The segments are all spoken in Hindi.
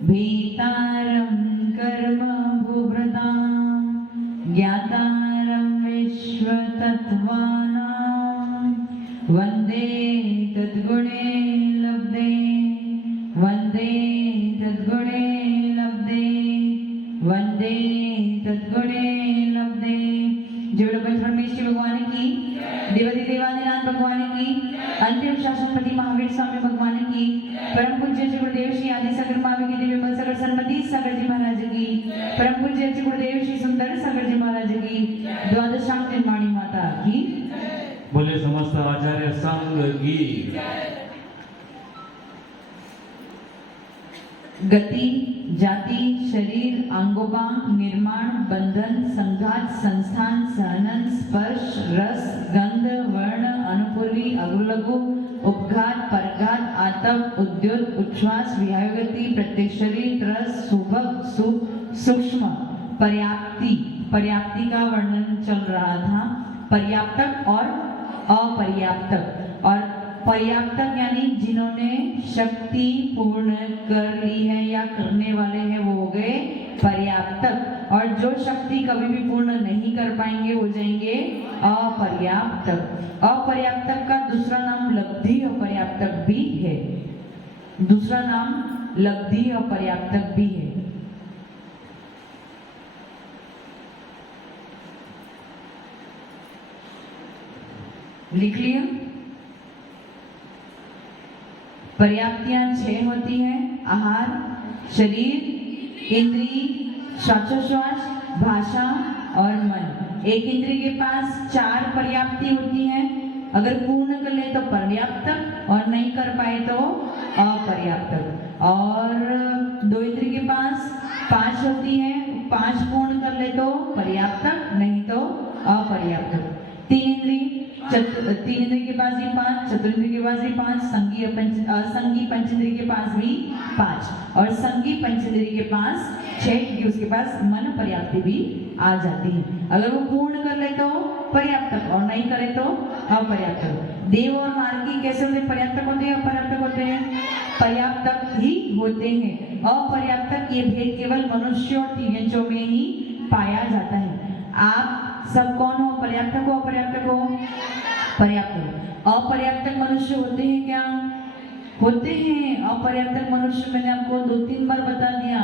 भीतारं कर्म भूभृतां ज्ञातारं विश्वतत्त्वानां वन्दे तद्गुणे लब्धे वन्दे तद्गुणे लब्धे वन्दे तद्गुणे लब्धे। जय परमेश्वर भगवान की, देवादि देवादिनाथ भगवान की, अंतिम शासनपति महावीर स्वामी भगवान की, परम पूज्य श्री गुरुदेव श्री आदि सागर मावी की दिव्य मन सागर सन्मति सागर जी महाराज की, परम पूज्य श्री गुरुदेव श्री सुंदर सागर जी महाराज की, द्वादशांग निर्माणी माता की, बोले समस्त आचार्य संघ की। गति जाति शरीर अंगोपांग निर्माण बंधन संघात संस्थान सहनन स्पर्श रस गंध वर्ण अनुपूर्वी अगुलघु उपघात परघात आतप उद्योत उच्छ्वास विहायगति प्रत्यक्षरी रस सुभग सूक्ष्म पर्याप्ति का वर्णन चल रहा था। पर्याप्तक और अपर्याप्तक। और पर्याप्तक यानी जिन्होंने शक्ति पूर्ण कर ली है या करने वाले हैं वो हो गए पर्याप्तक, और जो शक्ति कभी भी पूर्ण नहीं कर पाएंगे हो जाएंगे अपर्याप्तक। अपर्याप्तक का दूसरा नाम लब्धि अपर्याप्तक भी है, दूसरा नाम लब्धि अपर्याप्तक भी है। लिख लिया। पर्याप्तियां 6 होती हैं, आहार, शरीर, इंद्रिय, श्वासोच्छ्वास, भाषा और मन। एक इंद्रिय के पास 4 पर्याप्ति होती हैं, अगर पूर्ण कर ले तो पर्याप्तक और नहीं कर पाए तो अपर्याप्तक। और 2 इंद्रिय के पास 5 होती हैं, 5 पूर्ण कर ले तो पर्याप्तक नहीं तो अपर्याप्तक। 3 इंद्रिय के पास भी 5, चतुर्ंद्रिय के पास भी 5, असंगी पंचेंद्रिय के पास भी 5 और संगी पंचेंद्रिय के पास 6, क्योंकि उसके पास मन पर्याप्ति भी आ जाती है। अगर वो पूर्ण कर ले तो पर्याप्तक और नहीं करे तो अपर्याप्तक। देव और मार्गी कैसे होते, पर्याप्तक होते हैं अपर्याप्तक होते हैं? पर्याप्तक ही होते हैं। अपर्याप्तक ये भेद केवल मनुष्य और तिर्यंचों में ही पाया जाता है। आप सब कौन हो, पर्याप्तक हो अपर्याप्तक हो? पर्याप्तक। अपर्याप्तक मनुष्य होते हैं क्या? होते हैं। अपर्याप्तक मनुष्य मैंने आपको 2-3 बार बता दिया।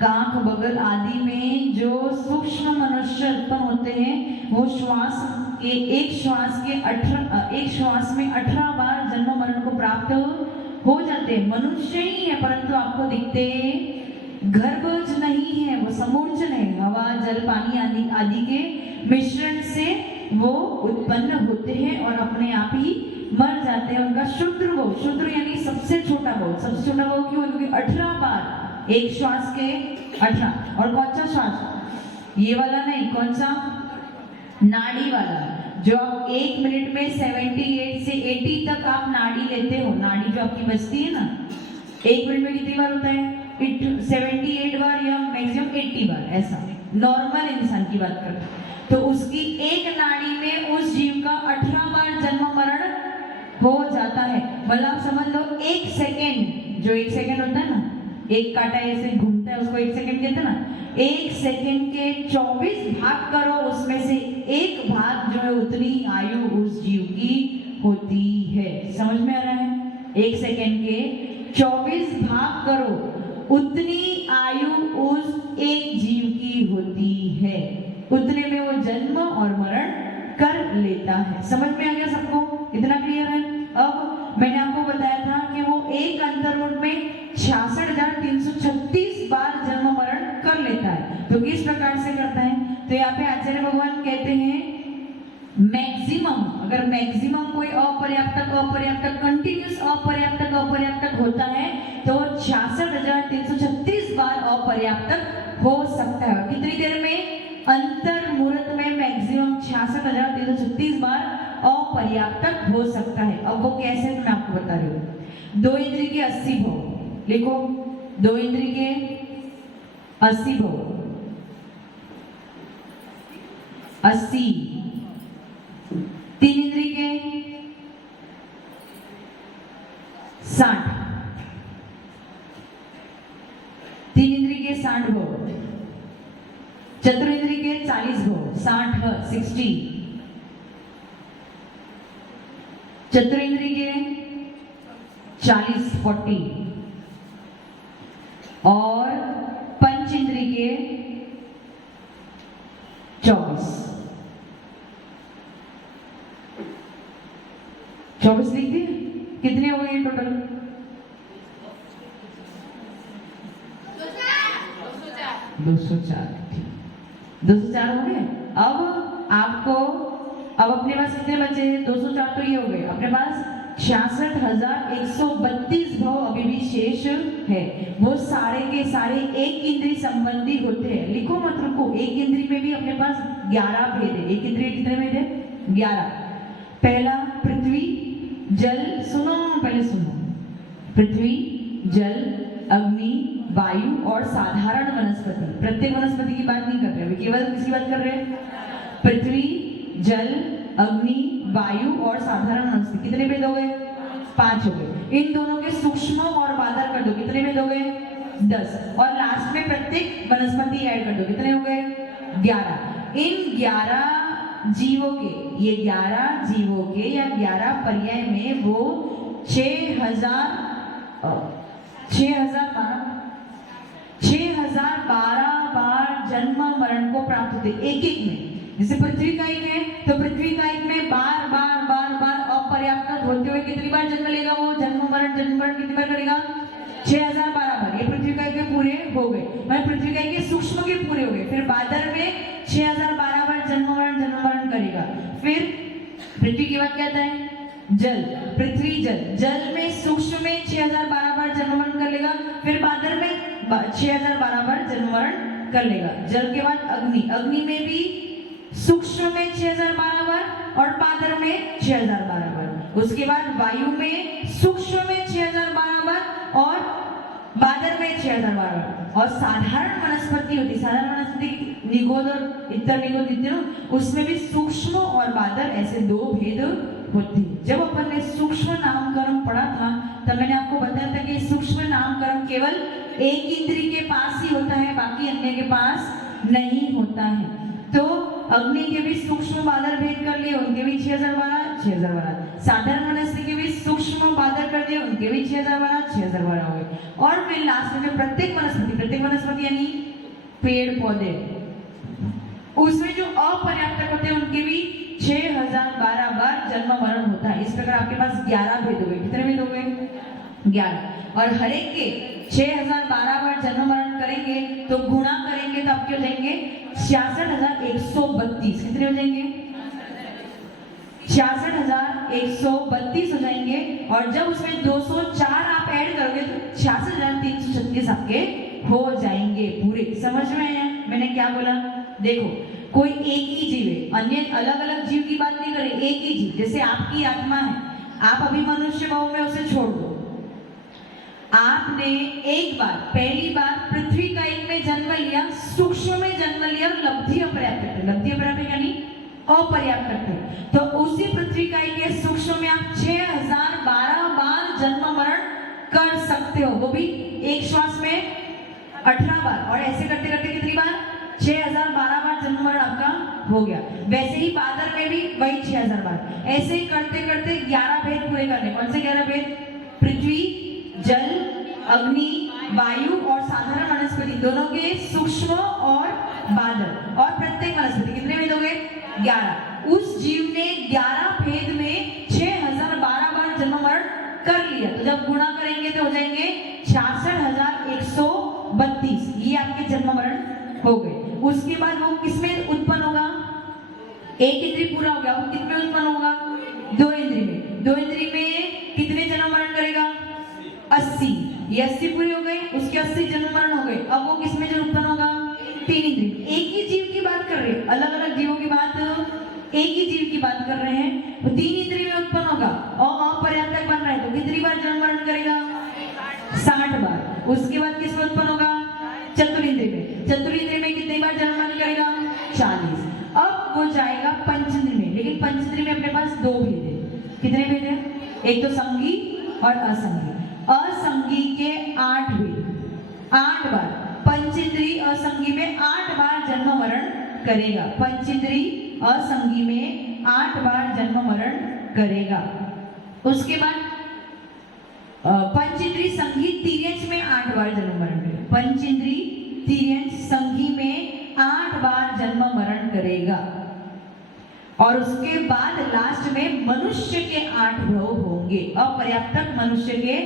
कांख बगल आदि में जो सूक्ष्म मनुष्य उत्पन्न होते हैं वो एक श्वास में 18 बार जन्म मरण को प्राप्त हो जाते हैं। मनुष्य ही है परंतु आपको दिखते गर्भज नहीं है, वो समूर्चन है। हवा जल पानी आदि के मिश्रण से वो उत्पन्न होते हैं और अपने आप ही मर जाते हैं। उनका शुद्र यानी सबसे छोटा बोल। सबसे छोटा बोल क्यों? क्योंकि 18 बार एक श्वास के 18। और कौन सा श्वास? ये वाला नहीं, कौन सा? नाड़ी वाला, जो आप 1 मिनट में 78 से 80 तक आप नाड़ी लेते हो। नाड़ी जो आपकी बजती है ना, 1 मिनट में कितनी बार होता है? 78 बार या मैक्सिमम 80 बार, ऐसा नॉर्मल इंसान की बात करते हैं। तो उसकी एक नाड़ी में उस जीव का 18 बार जन्म मरण हो जाता है। मतलब आप समझ लो 1 सेकेंड, जो 1 सेकेंड होता है ना, एक कांटा ऐसे घूमता है उसको 1 सेकेंड कहते हैं ना। 1 सेकेंड के 24 भाग करो, उसमें से 1 भाग जो है उतनी आयु उस जीव की होती है। समझ में आ रहा है? 1 सेकेंड के 24 भाग करो, उतनी आयु उस एक जीव की होती है। उतने में वो जन्म और मरण कर लेता है। समझ में आ गया सबको? इतना क्लियर है? अब मैंने आपको बताया था कि वो एक अंतर्मुठ में 66,336 बार जन्म मरण कर लेता है। तो किस प्रकार से करता है? तो यहाँ पे आचार्य भगवान कहते हैं मैक्सिमम, अगर मैक्सिमम कोई अपर्याप्तक कंटिन्यूस अपर्याप्तक होता है तो 66,336 बार अपर्याप्तक हो सकता है। कितनी देर में? अंतर मुहूर्त में मैक्सिमम 66,336 बार अपर्याप्तक हो सकता है। अब वो कैसे, मैं आपको बता रही हूँ। 2 इंद्रिय के 80 भोग लिखो। 2 इंद्रिय के 80 भोग, 80। 3 इंद्रिय के 60। 60 भव, चतुरेंद्रिय के 40 भव, 60 चतुरेंद्रिय के 40 और पंच इंद्रिय के 24 लिख दिए। कितने हो गए टोटल? 204 हो गए। अब अपने पास कितने बचे हैं? 204 तो ये हो गए। अपने पास 66,132 भव अभी भी शेष है। वो सारे के सारे एक इंद्रिय संबंधी होते हैं। लिखो मत रुको। एक इंद्रिय में भी अपने पास 11 भेद है। एक इंद्रिय कितने भेद है? 11। पहला पृथ्वी जल, सुनो पहले सुनो। पृथ्वी जल अग्नि वायु और साधारण वनस्पति। प्रत्येक वनस्पति की बात नहीं कर रहे हैं, केवल किसकी बात कर रहे हैं? पृथ्वी जल अग्नि वायु और साधारण वनस्पति। कितने भेद हो गए? 5 हो गए। इन दोनों के सूक्ष्म और बादर कर दो। कितने भेद हो गए? 10। और लास्ट में प्रत्येक वनस्पति ऐड कर दो। कितने हो गए? 11। इन 11 जीवों के, ये 11 जीवों के या 11 पर्याय में वो 6012 बार जन्म मरण को प्राप्त होते एक एक में। जैसे पृथ्वी का एक है तो पृथ्वी का एक में बार बार अपर्याप्त होते हुए कितनी बार जन्म लेगा? वो जन्म मरण कितनी बार करेगा? 6012 बार। ये पृथ्वी का एक के पूरे हो गए, मतलब पृथ्वी का एक के सूक्ष्म के पूरे हो गए। फिर बादर में 6012 बार जन्म मरण करेगा। फिर पृथ्वी के बाद क्या आता है? जल, पृथ्वी जल में सूक्ष्म में 6012 बार जन्म मरण कर लेगा। फिर बादर में 6012 बार जन्म मरण कर लेगा। जल के बाद अग्नि में भी सूक्ष्म में 6012 बार और बादर में 6012 बार। उसके बाद वायु में सूक्ष्म में 6012 बार और बादर में 6012 बार। और साधारण वनस्पति होती, साधारण वनस्पति निगोद और इतर निगोद देते हो, उसमें भी सूक्ष्म और बादर ऐसे 2 भेद होते हैं। जब अपन ने सूक्ष्म नामकरण पढ़ा था तब मैंने आपको बताया था कि सूक्ष्म नामकरण केवल एक इंद्रिय के पास ही होता है, बाकी अन्य के पास नहीं होता है। तो अग्नि के भी सूक्ष्म बादर भेद कर लिए, उनके भी 6012। साधारण वनस्पति के भी सूक्ष्म बादर कर दिए, उनके भी 6012 हो गए। और फिर लास्ट में प्रत्येक वनस्पति यानी पेड़ पौधे, उसमें जो अपर्याप्त होते हैं उनके भी 6012 बार जन्म मरण होता है। इस प्रकार आपके पास 11 भेद हो गए। कितने भेद हो गए? 11। और हर एक के 6012 बार जन्म मरण करेंगे तो गुणा करेंगे तो आपके हो जाएंगे 66,132। कितने हो जाएंगे? 66,132 हो जाएंगे। और जब उसमें 204 आप ऐड करोगे तो 66,336 आपके हो जाएंगे पूरे। समझ में आया मैंने क्या बोला? देखो, कोई एक ही जीव है, अन्य अलग अलग जीव की बात नहीं करें, एक ही जीव। जैसे आपकी आत्मा है, आप अभी मनुष्य भाव में उसे छोड़ दो। आपने एक बार, पहली बार पृथ्वी का एक में जन्म लिया, सूक्ष्म में जन्म लिया, लब्धि अपर्याप्त यानी अपर्याप्त है। तो उसी पृथ्वी का एक सूक्ष्म में आप 6012 बार जन्म मरण कर सकते हो, वो भी एक श्वास में 18 बार। और ऐसे करते करते कितनी बार? 6012 बार जन्म मरण आपका हो गया। वैसे ही बादर में भी वही 6000 बार। ऐसे ही करते करते 11 भेद पूरे करने। कौन से 11 भेद? पृथ्वी जल अग्नि वायु और साधारण वनस्पति दोनों के सूक्ष्म और बादर। और प्रत्येक वनस्पति कितने भेद हो गए? 11। उस जीव ने 11 भेद में 6012 बार जन्म मरण कर लिया। तो जब गुणा करेंगे तो हो जाएंगे 66,132। ये आपके जन्म मरण हो गए। उसके बाद वो किसमें उत्पन्न होगा? एक इंद्रिय पूरा हो गया, वो कितने उत्पन्न होगा? 2 इंद्रिय में। 2 इंद्रिय में कितने जन्म मरण करेगा? 80। ये 80 पूरी हो गई, उसके 80 जन्म मरण हो गए। अब वो किसमें जो उत्पन्न होगा? 3 इंद्रिय। एक ही जीव की बात कर रहे हैं, अलग अलग जीवों की बात, एक ही जीव की बात कर रहे हैं। तो 3 इंद्रिय में उत्पन्न होगा और अपर्याप्त बन रहा है तो कितनी बार जन्म मरण करेगा? 60 बार। उसके बाद किसमें उत्पन्न होगा? चतुरिंद्रिय में। चतुरिंद्रिय में कितनी बार जन्म मरण करेगा? 40। अब वो जाएगा पंचेंद्रिय में, लेकिन पंचेंद्रिय में अपने पास 2 भेद है। कितने भेद है? एक तो संगी और असंगी। असंगी के 8 भेद, 8 बार। पंचेंद्री असंगी में 8 बार जन्म मरण करेगा। पंचेंद्री असंगी में 8 बार जन्म मरण करेगा। उसके बाद पंचेंद्री संगी तिर्यंच में 8 बार जन्म मरण करेगा। पंचेंद्री तिर्यंच संगी में 8 बार जन्म मरण करेगा। और उसके बाद लास्ट में मनुष्य के 8 भव होंगे। अपर्याप्तक मनुष्य के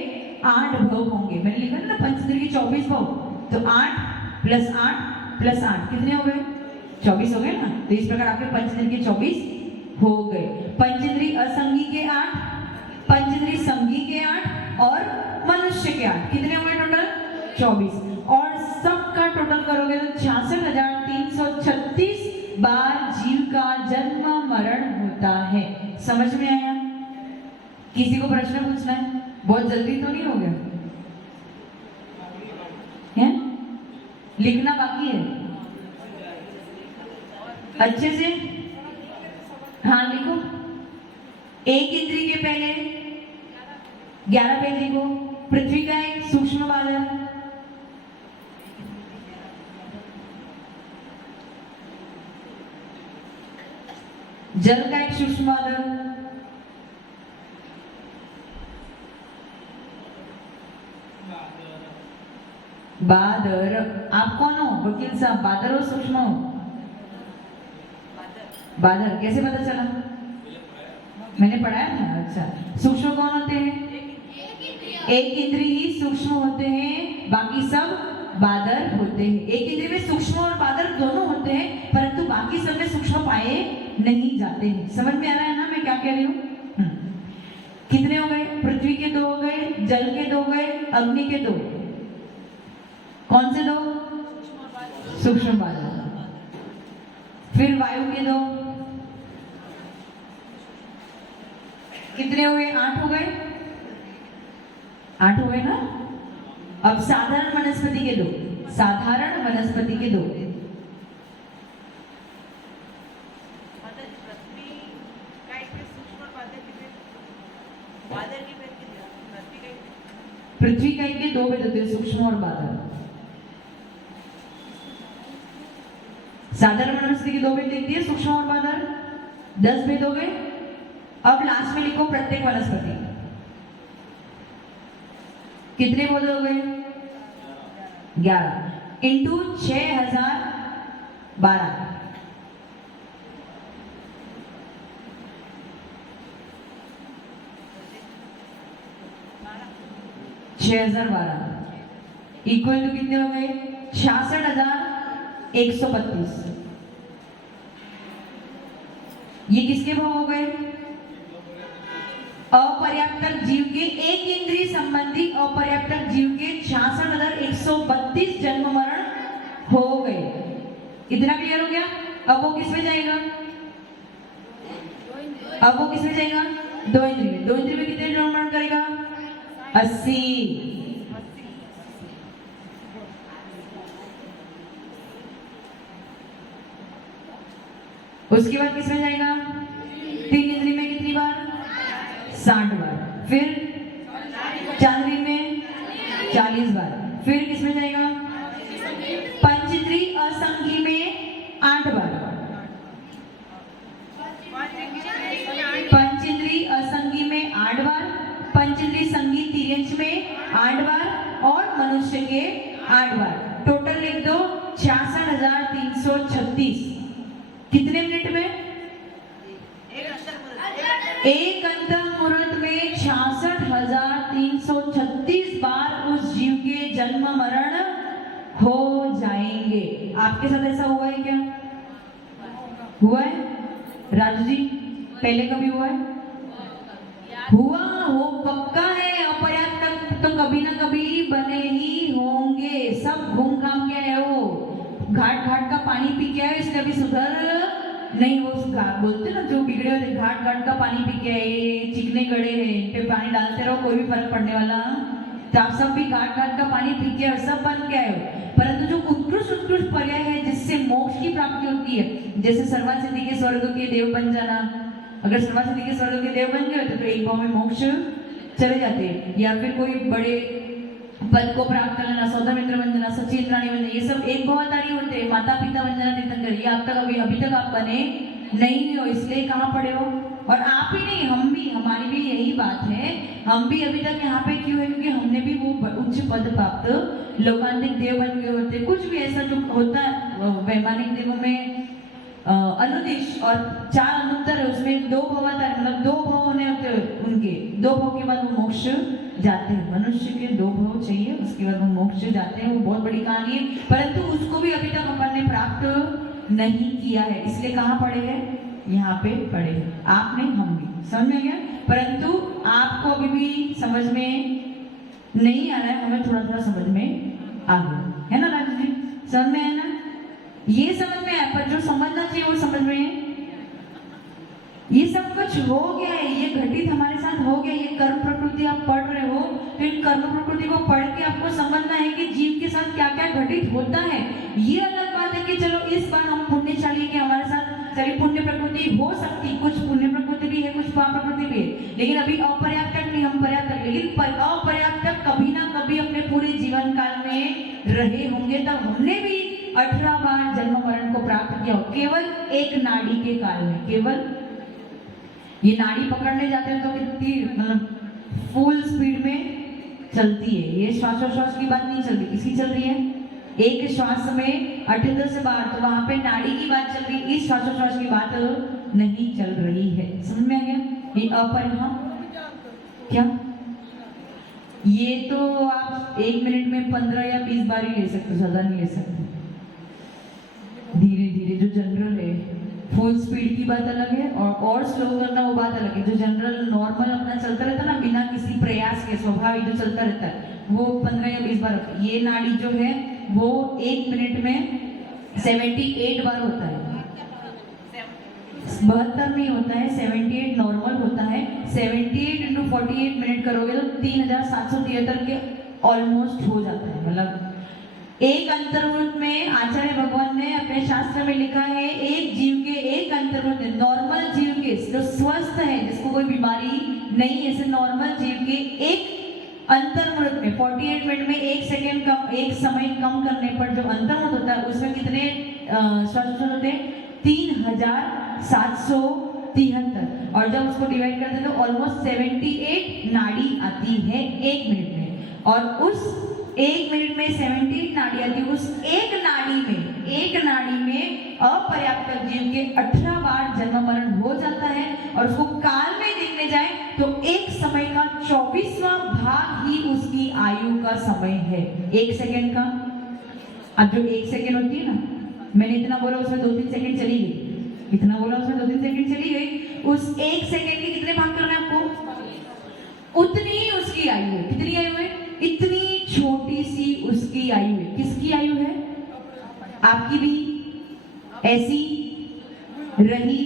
8 भव होंगे। मैंने लिखा ना पंचेंद्री के 24 भव, तो 8 + 8 + 8 कितने हो गए? 24 हो गए ना। तो इस प्रकार आपके पंचेंद्री के 24 हो गए। पंचेंद्री असंगी के 8, पंचेंद्री संगी के 8 और मनुष्य के 8 कितने हुए टोटल? 24। और सबका टोटल करोगे तो 66,336 बार जीव का जन्म मरण होता है। समझ में आया? किसी को प्रश्न पूछना है? बहुत जल्दी तो नहीं हो गया है? लिखना बाकी है अच्छे से? हाँ लिखो। एक इंद्री के पहले 11 पेज लिखो। पृथ्वी का एक सूक्ष्म बादल, जल का एक सूक्ष्म बादल, बादर। आप कौन हो वकील साहब? बादर हो सूक्ष्म हो? बादर कैसे पता चला? मैंने पढ़ाया ना। अच्छा, सूक्ष्म कौन होते हैं? एक इंद्री ही सूक्ष्म होते हैं, बाकी सब बादर होते हैं। एक इंद्री में सूक्ष्म और बादर दोनों होते हैं, परंतु बाकी सब में सूक्ष्म पाए नहीं जाते हैं। समझ में आ रहा है ना मैं क्या कह रही हूँ? कितने हो गए? पृथ्वी के 2 हो गए, जल के 2 गए, अग्नि के 2। कौन से 2? सूक्ष्म बादल। फिर वायु के 2 कितने हुए? 8 हो गए। 8 हो गए ना। अब साधारण वनस्पति के 2, साधारण वनस्पति के 2। पृथ्वी का के 2 भेद होते हैं, सूक्ष्म और बादल। साधारण वनस्पति के 2 भेद देती है, सूक्ष्म और बादल। 10 भेद हो गए। अब लास्ट में लिखो प्रत्येक वनस्पति कितने भेद हो गए? 11 इंटू 6012 6012 इक्वल टू कितने हो गए? 66,132। ये किसके भाव हो गए? अपर्याप्तक जीव के एक इंद्रिय संबंधी अपर्याप्तक जीव के 66,132 जन्म मरण हो गए। इतना क्लियर हो गया? अब वो किस में जाएगा? अब वो किस में जाएगा? 2 इंद्रिय में। 2 इंद्रिय में कितने जन्म मरण करेगा? 80। उसके बाद किस में जाएगा? 3 इंद्रिय में कितनी बार? 60 बार। फिर 4 इंद्रिय में 40 बार। फिर किस में जाएगा? पंचेंद्री असंगी में 8 बार। पंचेंद्री असंगी में 8 बार, पंचेंद्री संगी तिर्यंच में 8 बार और मनुष्य के 8 बार। टोटल लिख दो 66,336। कितने मिनट में? एक अंतर्मुहूर्त में 66,336 बार उस जीव के जन्म मरण हो जाएंगे। आपके साथ ऐसा हुआ है क्या? हुआ है? राजू जी पहले कभी हुआ है? हुआ हो पक्का है। अपर्याप्तक तो कभी ना कभी बने ही होंगे। सब घूम घाम के आए हो, घाट घाट का पानी पी के आए, इसलिए अभी सुधर नहीं। वो बोलते ना जो बिगड़े हुए घाट घाट का पानी पी के आए, चिकने गड़े हैं, इन पे पानी डालते रहो कोई भी फर्क पड़ने वाला। तो आप सब भी घाट घाट का पानी पी के और सब बन के आए हो। परंतु जो उत्कृष्ट पर्याय है जिससे मोक्ष की प्राप्ति होती है, जैसे सर्वासिद्धि के स्वर्ग के देव बन जाना। अगर सर्वासिद्धि के स्वर्ग के देव बन गए तो एक भाव में मोक्ष चले जाते हैं। या फिर कोई बड़े पद को प्राप्त कर लेना, सौदामित्र वंदना, सचिन रानी वंदना, ये सब एक बहुतारी होते हैं। माता पिता वंदना तीर्थंकर, ये आप तक अभी तक आप बने नहीं हो, इसलिए कहाँ पड़े हो। और आप ही नहीं, हम भी, हमारी भी यही बात है, हम भी अभी तक यहाँ पे क्यों है, क्योंकि हमने भी वो उच्च पद प्राप्त लोकांतिक देव बन गए होते। कुछ भी ऐसा जो होता है वैमानिक देवों में अनुदिश और 4 अनुत्तर है, उसमें 2 भवातार, मतलब 2 भव होने होते उनके, 2 भव के बाद वो मोक्ष जाते हैं। मनुष्य के 2 भव चाहिए, उसके बाद वो मोक्ष जाते हैं। वो बहुत बड़ी कहानी है, परंतु उसको भी अभी तक अपन ने प्राप्त नहीं किया है, इसलिए कहाँ पड़े हैं, यहाँ पे पड़े हैं। आप नहीं, हम भी, समझ में गया। परंतु आपको अभी भी समझ में नहीं आ रहा है, हमें थोड़ा थोड़ा समझ में आ गया है ना राजू जी, समझ में है ना, ये समझ में आया, पर जो समझना चाहिए वो समझ में है। ये सब कुछ हो गया है, ये घटित हमारे साथ हो गया। ये कर्म प्रकृति आप पढ़ रहे हो, तो इन कर्म प्रकृति को पढ़ के आपको समझना है कि जीव के साथ क्या क्या घटित होता है। ये अलग बात है कि चलो इस बार हम पुण्यशाली के हमारे साथ चलिए पुण्य प्रकृति हो सकती, कुछ पुण्य प्रकृति भी है, कुछ पाप प्रकृति भी है, लेकिन अभी अपर्याप्त नहीं, हम पर्याप्त, लेकिन अपर्याप्त कभी ना कभी अपने पूरे जीवन काल में रहे होंगे। तब हमने भी 18 बार जन्म मरण को प्राप्त किया, केवल एक नाड़ी के काल में। केवल ये नाड़ी पकड़ने जाते हैं तो कितनी, मतलब फुल स्पीड में चलती है। ये श्वासोश्वास की बात नहीं चल रही, किसकी चल रही है, एक श्वास में 78 से बाहर, तो वहां पे नाड़ी की बात चल रही है, इस श्वासोश्वास की बात नहीं चल रही है। समझ में आ गया। ये अपरिहाम क्या, ये तो आप 1 मिनट में 15 या 20 बार ही ले सकते, ज्यादा नहीं ले सकते। धीरे धीरे, जो जनरल है, फुल स्पीड की बात अलग है, और स्लो करना वो बात अलग है। जो जनरल नॉर्मल अपना चलता रहता है ना, बिना किसी प्रयास के, स्वाभाविक जो चलता रहता है, वो 15 या 20 बार। ये नाड़ी जो है वो 1 मिनट में 78 बार होता है, 72 नहीं होता है, 78 नॉर्मल होता है। 78 × 48 मिनट करोगे तो 3773 के ऑलमोस्ट हो जाता है। मतलब एक अंतर्मुहूर्त में आचार्य भगवान ने अपने शास्त्र में लिखा है, एक जीव के एक अंतर्मुहूर्त, नॉर्मल जीव के, जो स्वस्थ है, जिसको कोई बीमारी नहीं है, ऐसे नॉर्मल जीव के एक अंतर्मुहूर्त में 48 मिनट में 1 सेकेंड कम, एक समय कम करने पर जो अंतर्मुहूर्त होता है, उसमें कितने श्वास होते हैं, 3773। और जब उसको डिवाइड करते हैं तो ऑलमोस्ट 78 नाड़ी आती है 1 मिनट में। और उस 1 मिनट में 78 नाड़ी आती है, उस एक नाड़ी में अपर्याप्त जीव के 18 बार जन्म मरण हो जाता है। और उसको काल में देखने जाए तो एक समय का 24वां भाग ही उसकी आयु का समय है। 1 सेकेंड का, अब जो 1 सेकेंड होती है ना, मैंने इतना बोला उसमें 2-3 सेकेंड चली गई, इतना बोला उसमें 2-3 सेकेंड चली गई। उस 1 सेकेंड के कितने भाग करना है आपको, उतनी ही उसकी आयु है। कितनी आयु है, इतनी छोटी सी उसकी आयु है। किसकी आयु है, आपकी भी ऐसी रही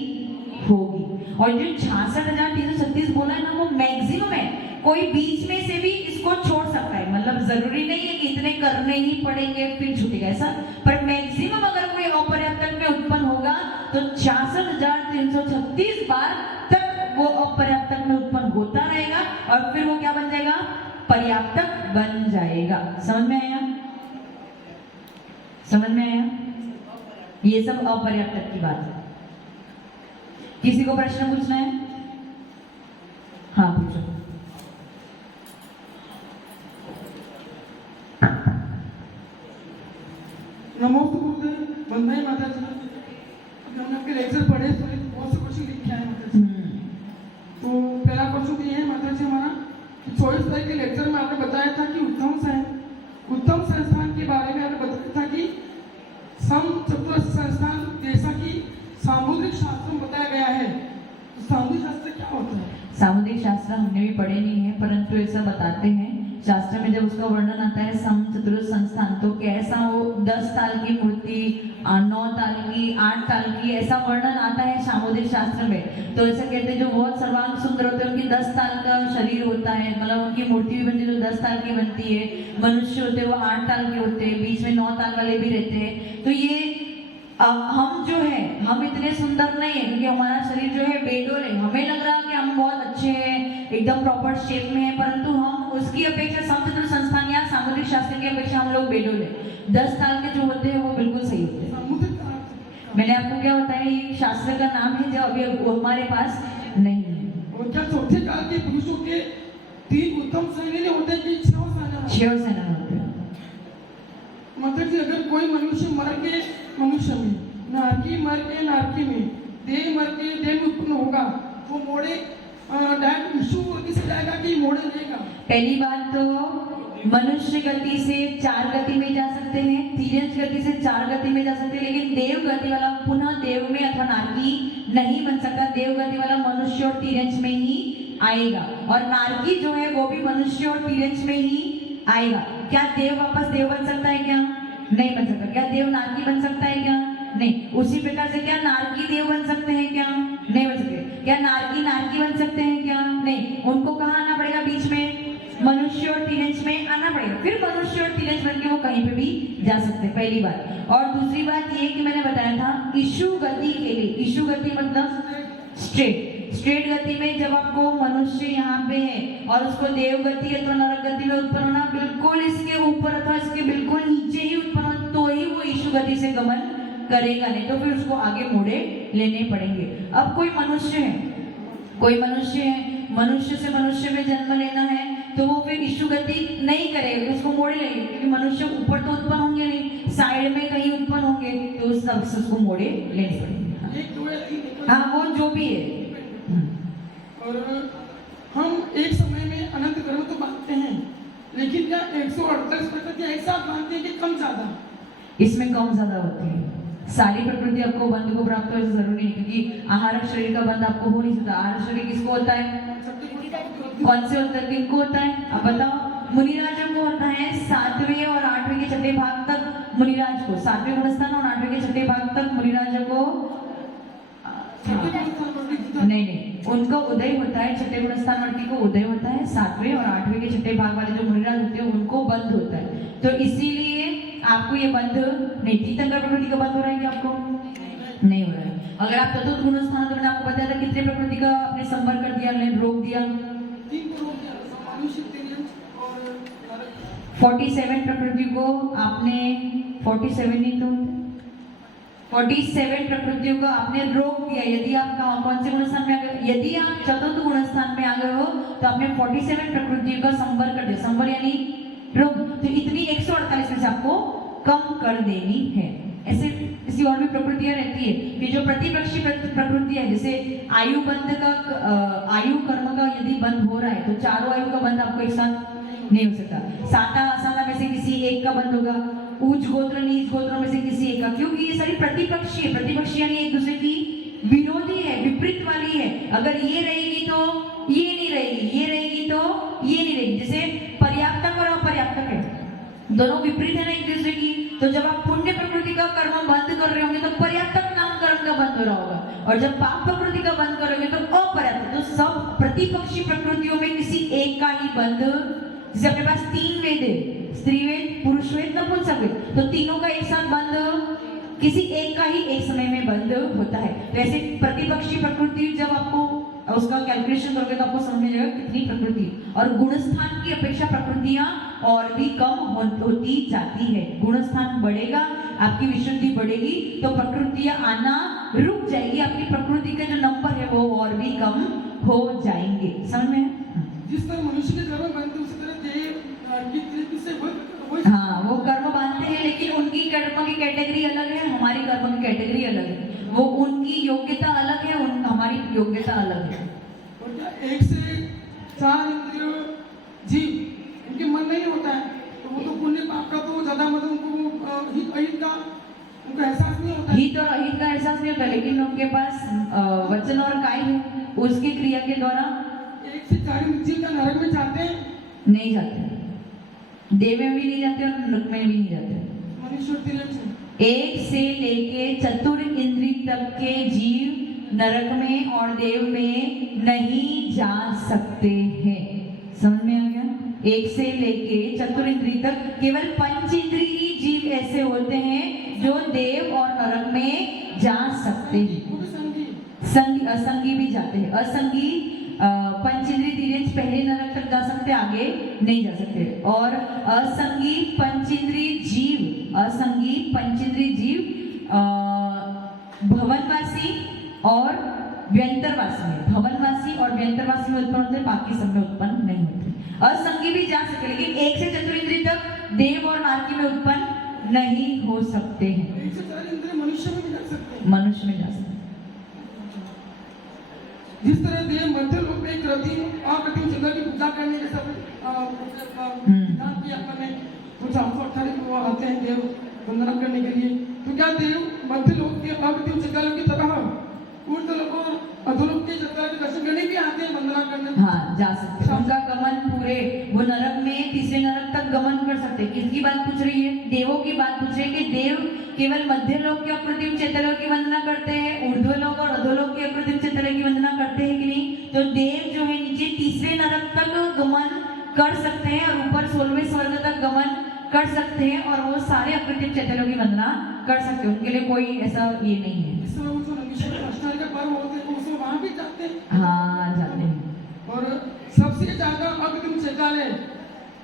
होगी। और जो 66,336 बोला है ना, वो मैक्सिमम है। कोई बीच में से भी इसको छोड़ सकता है, मतलब जरूरी नहीं है कि इतने करने ही पड़ेंगे फिर छूटेगा ऐसा, पर मैक्सिमम अगर कोई अपर्याप्त में उत्पन्न होगा तो 66,336 बार तक वो अपर्याप्त में उत्पन्न होता रहेगा, और फिर वो क्या बन जाएगा, पर्याप्त बन जाएगा। समझ में आया, समझ में आया। ये सब अपर्याप्त की बात है। किसी को प्रश्न पूछना है, हाँ पूछो। नमस्ते गुरुदेव, वंदे माता जी। हमने आपके लेक्चर पढ़े, बहुत से क्वेश्चन लिखे हैं माता जी। तो पहला क्वेश्चन तो ये है माता जी हमारा कि 24 तारीख के लेक्चर में आपने बताया था कि उत्तम संस्थान के बारे में आपने बताया था कि सम चतुर्थ संस्थान जैसा कि सामुद्रिक शास्त्र में बताया गया है। तो सामुद्रिक शास्त्र क्या होता है? सामुद्रिक शास्त्र हमने भी पढ़े नहीं है, परंतु ऐसा बताते हैं शास्त्र में, जब उसका वर्णन आता है सम चतुर्थ संस्थान, तो कैसा हो, 10 ताल की मूर्ति, 9 ताल की, 8 ताल की, ऐसा वर्णन आता है सामुद्रिक शास्त्र में। तो ऐसा कहते हैं जो बहुत सर्वांग सुंदर होते हैं उनकी 10 ताल का शरीर होता है, मतलब उनकी मूर्ति भी बनती है जो 10 ताल की बनती है। मनुष्य होते हैं वो 8 ताल के होते हैं, बीच में 9 ताल वाले भी रहते हैं। तो ये हम जो है, हम इतने सुंदर नहीं है, क्योंकि हमारा शरीर जो है बेडोल है। हमें लग रहा है कि हम बहुत अच्छे हैं, एकदम प्रॉपर शेप में है, परंतु हम उसकी अपेक्षा सम चतुर्थ संस्थान या 10 साल के जो होते हैं वो बिल्कुल सही होते हैं। समुद्र का मैंने आपको क्या बताया, ये शास्त्र का नाम है जो अभी वो हमारे पास नहीं है। और क्या चौथे काल के पुरुषों के 3 उत्तम सैन्य होते कि 6 सैन्य? शिवसेना होते हैं। मतलब कि अगर कोई मनुष्य मर के मनुष्य में, नारकी मर के नारकी में, देह मर के देह में उत्पन्न होगा, वो मोड़े डायरेक्ट विष्णु गति से जाएगा कि मोड़े रहेगा? पहली बात तो मनुष्य गति से 4 गति में जा सकते हैं, तिर्यंच गति से 4 गति में जा सकते हैं, लेकिन देव गति वाला पुनः देव में अथवा नारकी नहीं बन सकता। देव गति वाला मनुष्य और तिर्यंच में ही आएगा, और नारकी जो है वो भी मनुष्य और तिर्यंच में ही आएगा। क्या देव वापस देव बन सकता है? क्या नहीं बन सकता। क्या देव नारकी बन सकता है? क्या नहीं। उसी प्रकार से क्या नारकी देव बन सकते हैं? क्या नहीं बन सकते। क्या नारकी नारकी बन सकते हैं? क्या नहीं। उनको कहाँ आना पड़ेगा? बीच में मनुष्य और तिर्यंच में आना पड़ेगा, फिर मनुष्य और तिर्यंच बन के वो कहीं पे भी जा सकते हैं, पहली बात। और दूसरी बात ये कि मैंने बताया था इशु गति के लिए, इशु गति मतलब स्ट्रेट गति में जब आपको मनुष्य यहाँ पे है और उसको देव गति अथवा नरक गति में उत्पन्न होना, बिल्कुल इसके ऊपर अथवा इसके बिल्कुल नीचे ही उत्पन्न हो, तो ही वो इशु गति से गमन करेगा, नहीं तो फिर उसको आगे मोड़े लेने पड़ेंगे। अब कोई मनुष्य है, मनुष्य से मनुष्य में जन्म लेना है, तो वो फिर इशु गति नहीं करेगा, उसको मोड़े लेंगे, क्योंकि मनुष्य ऊपर तो उत्पन्न होंगे नहीं, साइड में कहीं उत्पन्न होंगे, तो उस तरह से उसको मोड़े लेने पड़ेंगे। एक दो या तीन, हाँ, वो जो भी है। और हम एक समय में अनंत कर्म तो बांटते हैं, लेकिन क्या 148% एक साथ बांटते हैं कि कम ज्यादा? इसमें कम ज्यादा होती है। सारी प्रकृति आपको बंध को प्राप्त हो ऐसा जरूरी नहीं, क्योंकि आहारक शरीर का बंध आपको हो नहीं सकता। आहारक शरीर किसको होता है? कौन से होता है? किनको होता है? अब बताओ। मुनिराजों को होता है 7वें और 8वें के छठे भाग तक मुनिराज को, 7वें गुणस्थान और 8वें के छठे भाग तक मुनिराजों को नहीं, उनका उदय होता है, छठे गुणस्थान वर्ती को उदय होता है, 7वें और 8वें के छठे भाग वाले जो मुनिराज होते हैं उनको बंध होता है। तो इसीलिए आपको ये बंध नहीं, तीर्थंकर प्रकृति का बंध हो रहा है क्या आपको? नहीं हो रहा है। अगर आप चतुर्थ गुणस्थान, तो मैंने आपको बताया था कितने प्रकृति का आपने संवर कर दिया, रोक दिया? 47 प्रकृति को आपने 47 नहीं तो 47 प्रकृतियों को आपने रोक दिया। यदि आप कौन से गुणस्थान में आ गए? यदि आप चतुर्थ गुणस्थान में आ गए हो तो आपने 47 प्रकृतियों का संवर कर दिया। संवर यानी रोक। तो इतनी 148 में से आपको कम कर देनी है। ऐसी और भी प्रकृतियां रहती है कि जो प्रतिपक्षी प्रकृति है, जैसे आयु बंध का, आयु कर्म का यदि बंध हो रहा है तो चारों आयु का बंध आपको एक साथ नहीं हो सकता। साता आसाना में से किसी एक का बंध होगा, उच्च गोत्र नीच गोत्रों में से किसी एक का, क्योंकि ये सारी प्रतिपक्षी है। प्रतिपक्षी यानी एक दूसरे की विरोधी है, विपरीत वाली है। अगर ये रहेगी तो ये नहीं रहेगी, ये रहेगी तो ये नहीं रहेगी। जैसे पर्याप्तक और अपर्याप्तक है, दोनों विपरीत है ना एक दूसरे की। तो जब आप पुण्य प्रकृति का कर्म बंद कर रहे होंगे तो पर्याप्तक नाम कर्म का बंद हो रहा होगा, और जब पाप प्रकृति का बंद करोगे तो अपर्याप्तक। तो सब प्रतिपक्षी प्रकृतियों में किसी एक का ही बंध, जैसे अपने पास 3 वेद है, स्त्री वेद, पुरुष वेद, नपुंसक वेद, तो तीनों का एक साथ बंध किसी एक का ही एक समय में बंद होता है। वैसे प्रतिपक्षी प्रकृति जब आपको उसका कैलकुलेशन करोगे तो आपको समझ में आएगा कितनी प्रकृति, और गुणस्थान की अपेक्षा प्रकृतियां और भी कम होती जाती है। गुणस्थान बढ़ेगा, आपकी विशुद्धि बढ़ेगी, तो प्रकृतियां आना रुक जाएगी, आपकी प्रकृति के जो नंबर है वो और भी कम हो जाएंगे। समझ में? जिस तरह मनुष्य के कर्म बनते उसी तरह हाँ, वो कर्म बांधते हैं, लेकिन उनकी कर्म की कैटेगरी अलग है, हमारी कर्म की कैटेगरी अलग है। वो उनकी योग्यता अलग है, हमारी योग्यता अलग है। और क्या 1 से 4 इंद्रिय जीव उनके मन नहीं होता है, तो वो तो पुण्य पाप का तो ज्यादा मतलब उनको हित अहित का उनको एहसास नहीं होता। हित और अहित का एहसास नहीं होता, लेकिन उनके पास वचन और काय है, उसकी क्रिया के द्वारा 1 से 4 जीव का नरक में जाते हैं? नहीं जाते, देव में भी नहीं जाते और नरक में भी नहीं जाते। मनुष्य 1 से लेके चतुर इंद्रिय तक के जीव नरक में और देव में नहीं जा सकते हैं। समझ में आ गया? 1 से लेके चतुर इंद्रिय तक केवल पंच इंद्रिय जीव ऐसे होते हैं जो देव और नरक में जा सकते हैं। संगी असंगी भी जाते हैं। असंगी पंच इंद्रिय तिर्यंच पहले नरक तक जा सकते सकते, आगे नहीं जा सकते। और असंगी पंचेंद्रिय जीव भवनवासी और व्यंतरवासी में, भवनवासी और व्यंतरवासी में उत्पन्न होते हैं, बाकी सब में उत्पन्न नहीं होते। असंगी भी जा सकते, लेकिन 1 से चतुरिंद्रिय तक देव और नारकी में उत्पन्न नहीं हो सकते हैं। एक से 4 इंद्रिय मनुष्य में भी जा सकते हैं। मनुष्य में जा सकते हैं। जिस तरह देव मध्य लोक में अकृत्रिम जगह की पूजा करने के सब विधान किया अपने कुछ 828 वो आते हैं देव वंदना करने के लिए, तो क्या देव मध्य लोक के अकृत्रिम जगह की तरह ऊर्ध्व लोक और अधोलोक के जगह के दर्शन करने भी आते हैं, वंदना करने? हाँ, जा सकते हैं। उनका गमन पूरे वो नरक में तीसरे नरक तक गमन कर सकते हैं। किसकी बात पूछ रही है? देवों की बात पूछ रही है कि देव केवल मध्य लोक के अकृत्रिम चैतन्य की वंदना करते हैं, ऊर्ध्व लोक और अधोलोक के अकृत्रिम चैतन्य की वंदना करते हैं कि नहीं? तो देव जो है नीचे तीसरे नरक तक गमन कर सकते हैं और ऊपर 16वें स्वर्ग तक गमन कर सकते हैं, और वो सारे अकृत्रिम चैतन्यों की वंदना कर सकते हैं। उनके लिए कोई ऐसा ये नहीं है। इस समय वो जो नंदीश्वर अष्टांग का पर्व होते हैं, उसमें वहां भी जाते हैं। हाँ, जाते हैं। और सबसे ज्यादा अकृत्रिम चैतन्य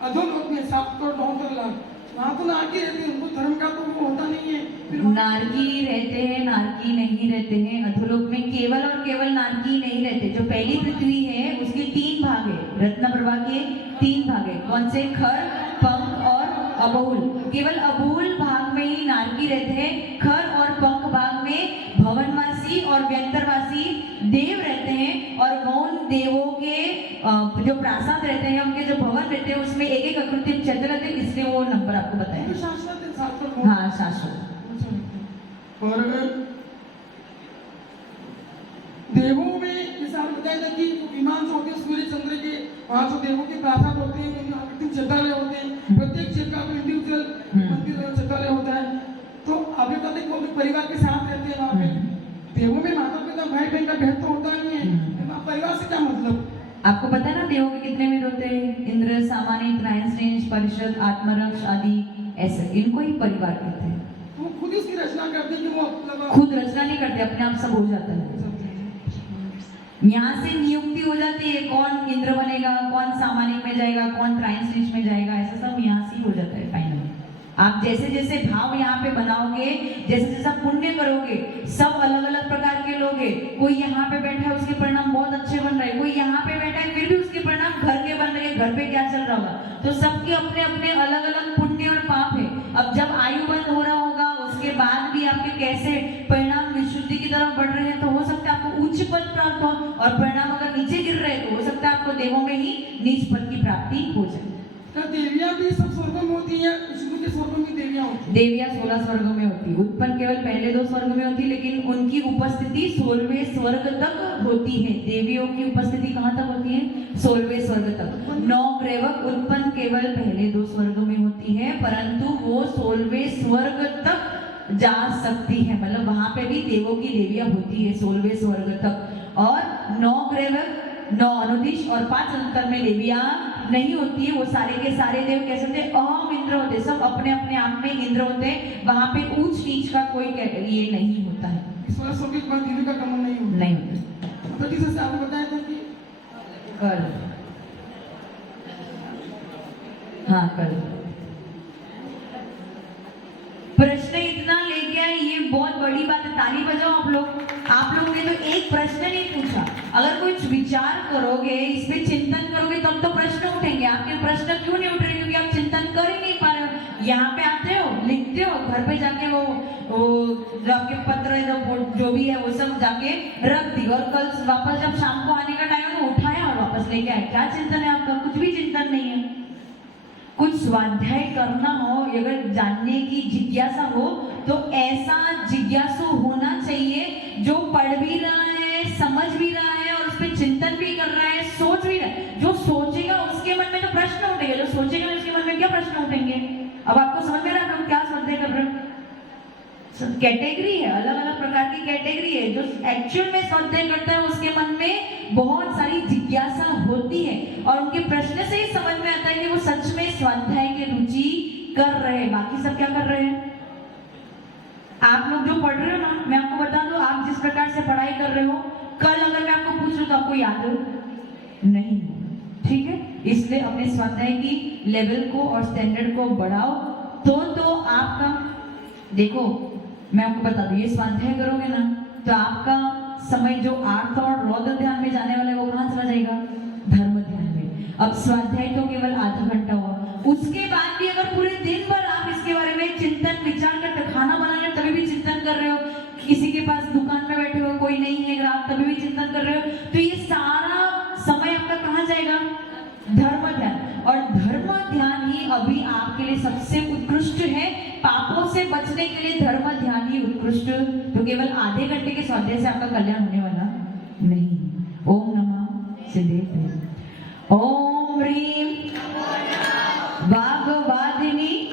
अधोलोक में 7.72 लाख, वहाँ तो नारकी रहते हैं, उनको धर्म का तो वो होता नहीं है। फिर नारकी रहते हैं, नारकी नहीं रहते हैं। अधोलोक में केवल और केवल नारकी नहीं रहते। जो पहली पृथ्वी है उसके 3 भाग है, रत्न प्रभा के 3 भाग है। कौन से? खर, पंख और अबहुल। केवल अबहुल भाग में ही नारकी रहते हैं। खर और पंख भाग में भवनवासी और व्यंतरवासी देव रहते हैं, और गौण देवों के जो प्रासाद रहते हैं, उनके जो भवन रहते हैं, उसमें एक एक अकृत्रिम चैतन्य रहते हैं, इसलिए वो नंबर आपको बताया। तो शाश्वत है, शाश्वत। हाँ, शाश्वत। और देवों में जैसे आप बताया था कि विमान जो होते हैं सूर्य चंद्र के, वहाँ जो देवों के प्रासाद होते हैं, उनमें अकृत्रिम चैतन्य होते हैं। प्रत्येक शिव का इंडिविजुअल मंदिर चैतन्य होता है। तो आप ये कहते हैं कि वो अपने परिवार के साथ रहते हैं वहाँ पे। देवों में माता पिता भाई बहन का भेद तो होता नहीं है, परिवार से क्या मतलब? आपको पता है ना देवों के कितने वेद होते हैं? इंद्र, सामान्य, त्रायंश्रेष्ठ, परिषद, आत्मरक्ष आदि, ऐसे इनको ही परिवार कहते हैं। तो वो खुद ही उसकी रचना करते हैं कि वो मतलब खुद रचना नहीं करते, अपने आप सब हो जाता है। यहाँ से नियुक्ति हो जाती है, कौन इंद्र बनेगा, कौन सामान्य में जाएगा, कौन त्रायंश्रेष्ठ में जाएगा, ऐसा सब यहाँ से ही हो जाता है फाइनली। आप जैसे जैसे भाव यहाँ पे बनाओगे, जैसे जैसा पुण्य करोगे, सब अलग अलग प्रकार के लोग हैं। कोई यहाँ पे बैठा है, उसके परिणाम बहुत अच्छे बन रहे हैं, कोई यहाँ पे बैठा है फिर भी उसके परिणाम घर के बन रहे हैं, घर पे क्या चल रहा होगा। तो सबके अपने अपने अलग अलग पुण्य और पाप है। अब जब आयु बंद हो रहा होगा, उसके बाद भी आपके कैसे परिणाम विशुद्धि की तरफ बढ़ रहे हैं, तो हो सकता है आपको उच्च पद प्राप्त हो, और परिणाम अगर नीचे गिर रहे हैं तो हो सकता है आपको देवों में ही नीच पद की प्राप्ति हो जाए। देवियां भी सब स्वर्गों में होती है, विष्णु के स्वर्गों में देवियां होती है। देवियां 16 स्वर्गों में होती है। उत्पन्न केवल पहले 2 स्वर्ग में होती है, लेकिन उनकी उपस्थिति 16वें स्वर्ग तक होती है। देवियों की उपस्थिति कहाँ तक होती है? 16वें स्वर्ग तक। 9 ग्रेवक उत्पन्न केवल पहले 2 स्वर्ग में होती है, परंतु वो 16वें स्वर्ग तक जा सकती है। मतलब वहां पे भी देवों की देवियां होती है 16वें स्वर्ग तक। और 9 ग्रेवक, 9 अनुदिश और 5 अंतर में देवियां नहीं होती है। वो सारे के सारे देव कैसे होते हैं? अहम इंद्र होते हैं, सब अपने अपने आप में इंद्र होते हैं। वहां पे ऊंच नीच का कोई ये नहीं होता है। इस वजह से एक बार देवी का गमन नहीं होता। नहीं होता। तो जैसे आपने बताया था कि कल, हाँ कल प्रश्न इतना लेके आए, ये बहुत बड़ी बात है। ताली बजाओ आप लोग। आप लोगों ने तो एक प्रश्न नहीं पूछा। अगर कुछ विचार करोगे, इस पे चिंतन करोगे, तब तो प्रश्न उठेंगे। आपके प्रश्न क्यों नहीं उठ रहे? क्योंकि आप चिंतन कर ही नहीं पा रहे हो। यहाँ पे आते हो, लिखते हो, घर पे जाके वो जो आपके पत्र है, जो भी है वो सब जाके रख दी, और कल वापस जब शाम को आने का टाइम तो उठाया और वापस लेके आए। क्या चिंतन है आपका? कुछ भी चिंतन नहीं है। कुछ स्वाध्याय करना हो, अगर जानने की जिज्ञासा हो, तो ऐसा जिज्ञासु होना चाहिए जो पढ़ भी रहा है, समझ भी रहा है, और उस पर चिंतन भी कर रहा है, सोच भी रहा है। जो सोचेगा उसके मन में तो प्रश्न उठेंगे, जो सोचेगा नहीं उसके मन में क्या प्रश्न उठेंगे? अब आपको समझ में रहा है हम क्या स्वाध्याय कर रहे हैं? कैटेगरी है, अलग अलग प्रकार की कैटेगरी है। जो एक्चुअल में स्वाध्याय करता है उसके मन में बहुत सारी जिज्ञासा होती है, और उनके प्रश्न से ही समझ में आता है कि वो सच में स्वाध्याय की रुचि कर रहे हैं। बाकी सब क्या कर रहे हैं? आप लोग जो पढ़ रहे हो ना, मैं आपको बता दूं, आप जिस प्रकार से पढ़ाई कर रहे हो, कल अगर मैं आपको पूछ लूं तो आपको याद नहीं, ठीक है? इसलिए अपने स्वाध्याय की लेवल को और स्टैंडर्ड को बढ़ाओ। तो आपका देखो, मैं आपको बता दूं, ये स्वाध्याय करोगे ना तो आपका समय जो आर्थ और रौद्र ध्यान में जाने वाला है वो कहाँ चला जाएगा? धर्म ध्यान में। अब स्वाध्याय तो केवल आधा घंटा हुआ, उसके बाद भी अगर पूरे दिन भर आप इसके बारे में चिंतन विचार करते, खाना बनाने तभी भी चिंतन कर रहे हो, किसी के पास दुकान में बैठे हो, कोई नहीं है ग्राहक, तभी भी चिंतन कर रहे हो, तो ये सारा समय आपका कहाँ जाएगा? धर्म ध्यान। और धर्म ध्यान ही अभी आपके लिए सबसे उत्कृष्ट है। पापों से बचने के लिए धर्म ध्यान ही उत्कृष्ट, तो केवल आधे घंटे के स्वाध्याय से आपका कल्याण होने वाला नहीं। ओम नमः सिद्धेश्वराय। ओम ह्रीं वाग्वादिनी